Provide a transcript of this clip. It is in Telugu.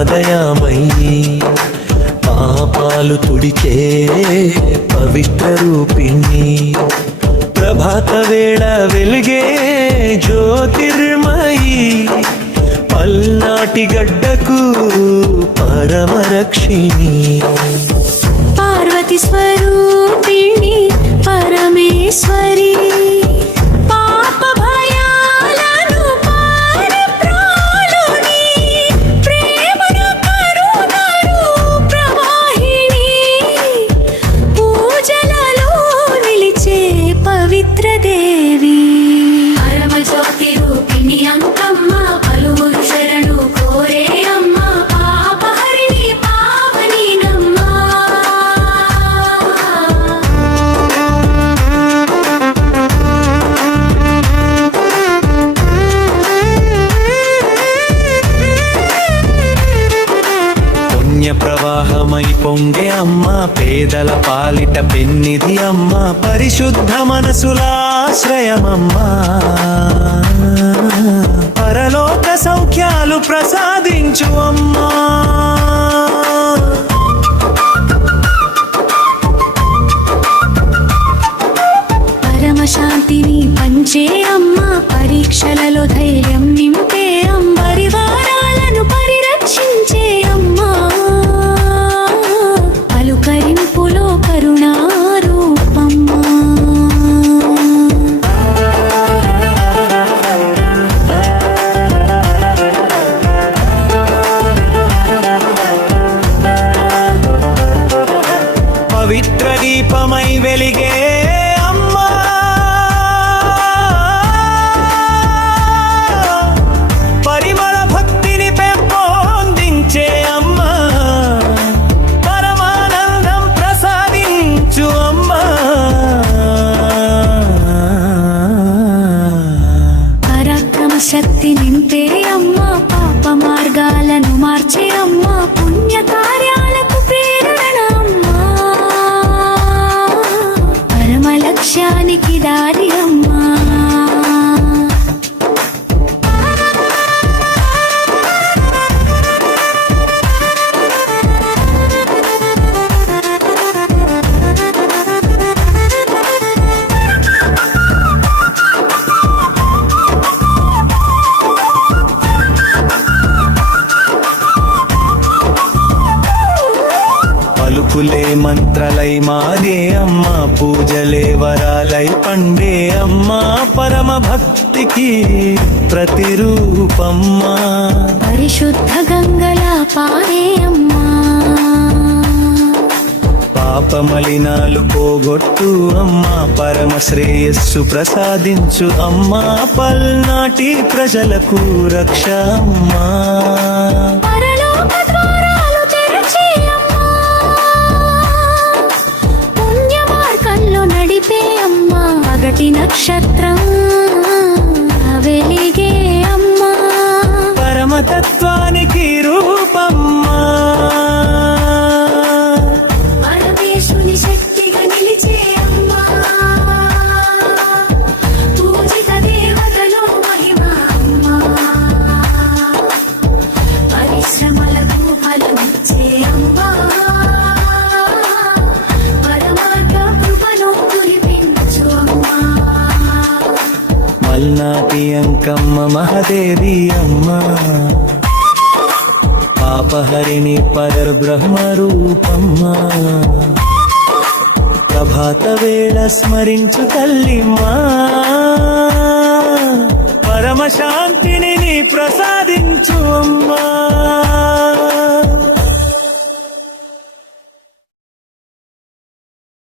పరమదయామయీ పాపాలు తుడిచే పవిత్ర రూపిణి ప్రభాత వేళ వెలిగే జ్యోతిర్మయీ పల్నాటి గడ్డకు పరమరక్షిణి పార్వతి స్వరూపిణి పరమేశ్వరి పాప భయాలను పారప్రాలుని ప్రేమను కరుణను ప్రవాహిణి పూజలలో నిలిచే పవిత్ర దేవి పరమజ్యోతి రూపిణి అంకమ్మ పలువురు శరణు కోరే అమ్మ పాపహరిణి పావని నమ్మ పుణ్య ప్రవాహమై పొంగే అమ్మ పేదల పాలిట పెన్నిధి అమ్మ పరిశుద్ధ మనసులాశ్రయమమ్మ పరలోక సౌఖ్యాలు ప్రసాదించు అమ్మా పరమశాంతిని పంచే అమ్మ పరీక్షలలో ధైర్యం నింపే పరివారాలను పరిరక్షించే అమ్మ పలుకరింపులో కరుణారూపమ్మ పవిత్ర దీపమై వెలిగే పరిమళ భక్తిని పెంపొందించే అమ్మ పరమానందం ప్రసాదించు అమ్మ పరాక్రమ శక్తి నింపే అమ్మ పాప మార్గాలను మార్చే అమ్మ పుణ్య కార్యాలకు ప్రేరణ అమ్మ పరమ లక్ష్యానికి దారి అమ్మ పలుకులే మంత్రలై మారే అమ్మ పూజలే వరాలై పండే అమ్మ పరమ భక్తికి ప్రతిరూపమ్మ పరిశుద్ధ గంగలా పారే అమ్మ పాపమలినాలు పోగొట్టు అమ్మ పరమ శ్రేయస్సు ప్రసాదించు అమ్మ పల్నాటి ప్రజలకు రక్ష అమ్మ పరలోక ద్వారాలు తెరచే అమ్మ పుణ్య మార్గంలో నడిపే అమ్మ పగటి నక్షత్రం వెలిగే అమ్మ పరమతత్వానికి రూపమ్మ పరమేశుని శక్తిగా నిలిచే అమ్మ పూజిత దేవతలో మహిమ అమ్మ పరిశ్రమలకు ఫలమిచ్చే అమ్మ పరమార్గ కృపను కురిపించు అమ్మ మల్నాటి అంకమ్మ మహదేవి అమ్మ పాపహరిణి పరబ్రహ్మ రూపమ్మ ప్రభాత వేళ స్మరించు తల్లిమ్మా పరమశాంతిని ప్రసాదించు అమ్మా